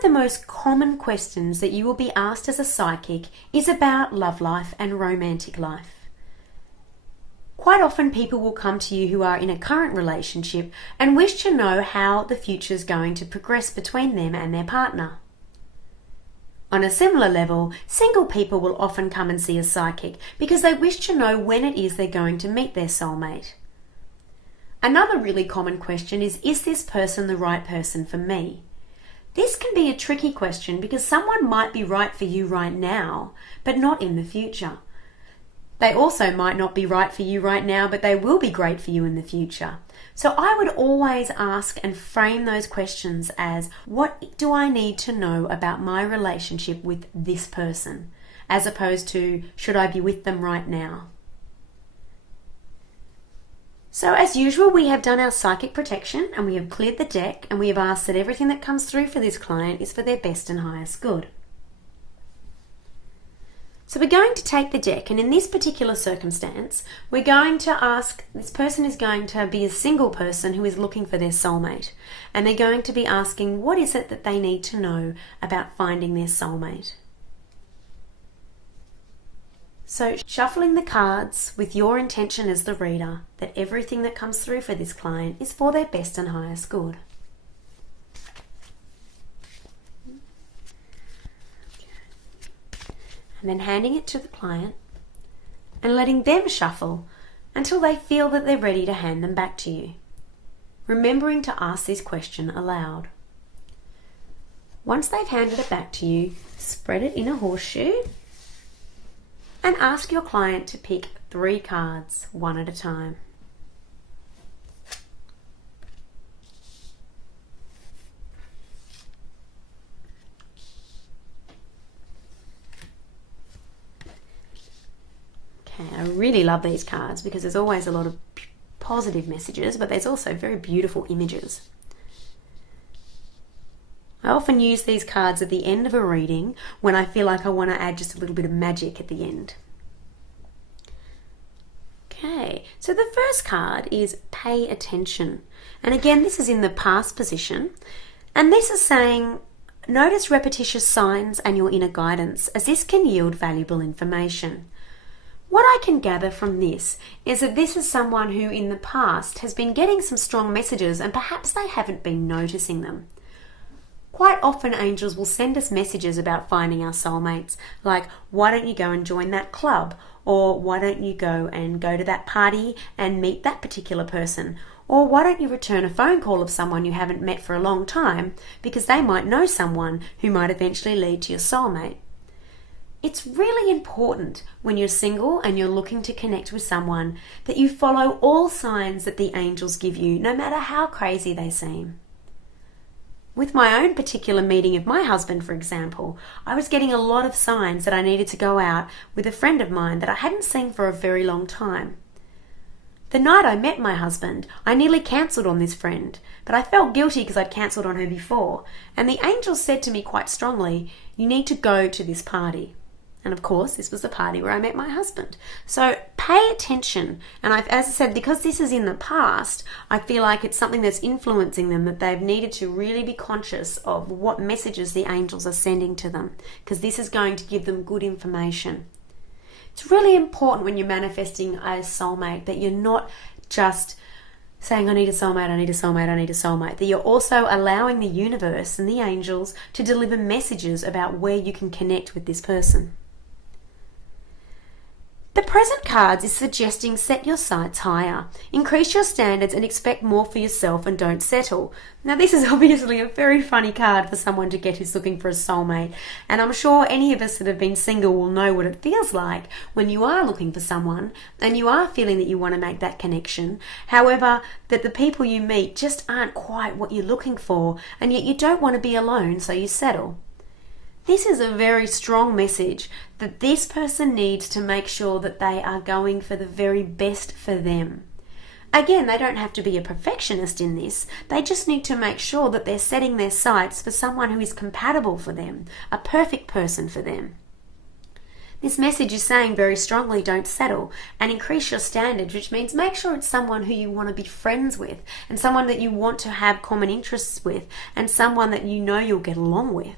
of the most common questions that you will be asked as a psychic is about love life and romantic life. Quite often people will come to you who are in a current relationship and wish to know how the future is going to progress between them and their partner. On a similar level, single people will often come and see a psychic because they wish to know when it is they're going to meet their soulmate. Another really common question is this person the right person for me? This can be a tricky question because someone might be right for you right now, but not in the future. They also might not be right for you right now, but they will be great for you in the future. So I would always ask and frame those questions as, what do I need to know about my relationship with this person? As opposed to, should I be with them right now? So as usual, we have done our psychic protection and we have cleared the deck and we have asked that everything that comes through for this client is for their best and highest good. So we're going to take the deck, and in this particular circumstance, we're going to ask, this person is going to be a single person who is looking for their soulmate, and they're going to be asking what is it that they need to know about finding their soulmate. So shuffling the cards with your intention as the reader that everything that comes through for this client is for their best and highest good. And then handing it to the client and letting them shuffle until they feel that they're ready to hand them back to you. Remembering to ask this question aloud. Once they've handed it back to you, spread it in a horseshoe and ask your client to pick 3 cards, one at a time. I really love these cards because there's always a lot of positive messages, but there's also very beautiful images. I often use these cards at the end of a reading when I feel like I want to add just a little bit of magic at the end. Okay, so the first card is pay attention. And again, this is in the past position. And this is saying, notice repetitious signs and your inner guidance, as this can yield valuable information. What I can gather from this is that this is someone who in the past has been getting some strong messages and perhaps they haven't been noticing them. Quite often angels will send us messages about finding our soulmates, like, why don't you go and join that club? Or why don't you go to that party and meet that particular person? Or why don't you return a phone call of someone you haven't met for a long time because they might know someone who might eventually lead to your soulmate. It's really important when you're single and you're looking to connect with someone that you follow all signs that the angels give you, no matter how crazy they seem. With my own particular meeting of my husband, for example, I was getting a lot of signs that I needed to go out with a friend of mine that I hadn't seen for a very long time. The night I met my husband, I nearly cancelled on this friend, but I felt guilty because I'd cancelled on her before, and the angels said to me quite strongly, you need to go to this party. And of course, this was the party where I met my husband. So pay attention. And as I said, because this is in the past, I feel like it's something that's influencing them, that they've needed to really be conscious of what messages the angels are sending to them, because this is going to give them good information. It's really important when you're manifesting a soulmate that you're not just saying, I need a soulmate, I need a soulmate, I need a soulmate. That you're also allowing the universe and the angels to deliver messages about where you can connect with this person. The present cards is suggesting set your sights higher, increase your standards and expect more for yourself and don't settle. Now this is obviously a very funny card for someone to get who's looking for a soulmate, and I'm sure any of us that have been single will know what it feels like when you are looking for someone and you are feeling that you want to make that connection, however that the people you meet just aren't quite what you're looking for, and yet you don't want to be alone, so you settle. This is a very strong message that this person needs to make sure that they are going for the very best for them. Again, they don't have to be a perfectionist in this. They just need to make sure that they're setting their sights for someone who is compatible for them, a perfect person for them. This message is saying very strongly, don't settle, and increase your standards, which means make sure it's someone who you want to be friends with and someone that you want to have common interests with and someone that you know you'll get along with.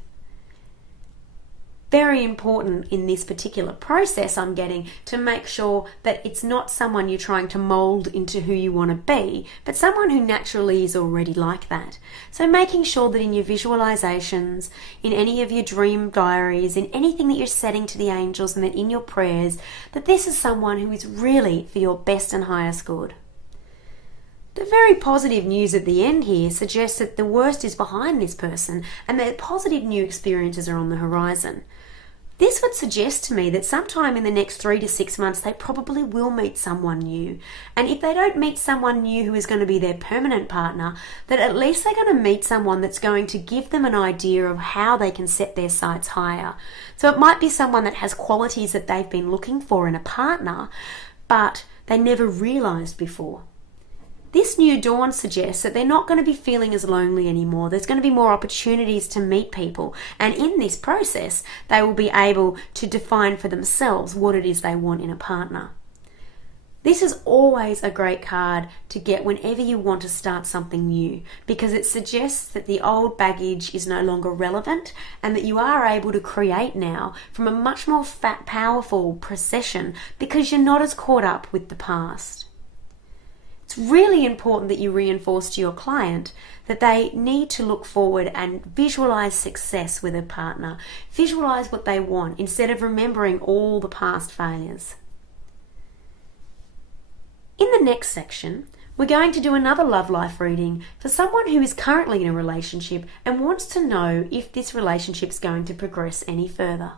Very important in this particular process I'm getting to make sure that it's not someone you're trying to mold into who you want to be, but someone who naturally is already like that. So making sure that in your visualizations, in any of your dream diaries, in anything that you're setting to the angels and then in your prayers, that this is someone who is really for your best and highest good. The very positive news at the end here suggests that the worst is behind this person and that positive new experiences are on the horizon. This would suggest to me that sometime in the next 3 to 6 months they probably will meet someone new. And if they don't meet someone new who is going to be their permanent partner, that at least they're going to meet someone that's going to give them an idea of how they can set their sights higher. So it might be someone that has qualities that they've been looking for in a partner, but they never realised before. This new dawn suggests that they're not going to be feeling as lonely anymore. There's going to be more opportunities to meet people. And in this process, they will be able to define for themselves what it is they want in a partner. This is always a great card to get whenever you want to start something new, because it suggests that the old baggage is no longer relevant and that you are able to create now from a much more powerful procession because you're not as caught up with the past. It's really important that you reinforce to your client that they need to look forward and visualize success with a partner. Visualize what they want instead of remembering all the past failures. In the next section, we're going to do another love life reading for someone who is currently in a relationship and wants to know if this relationship is going to progress any further.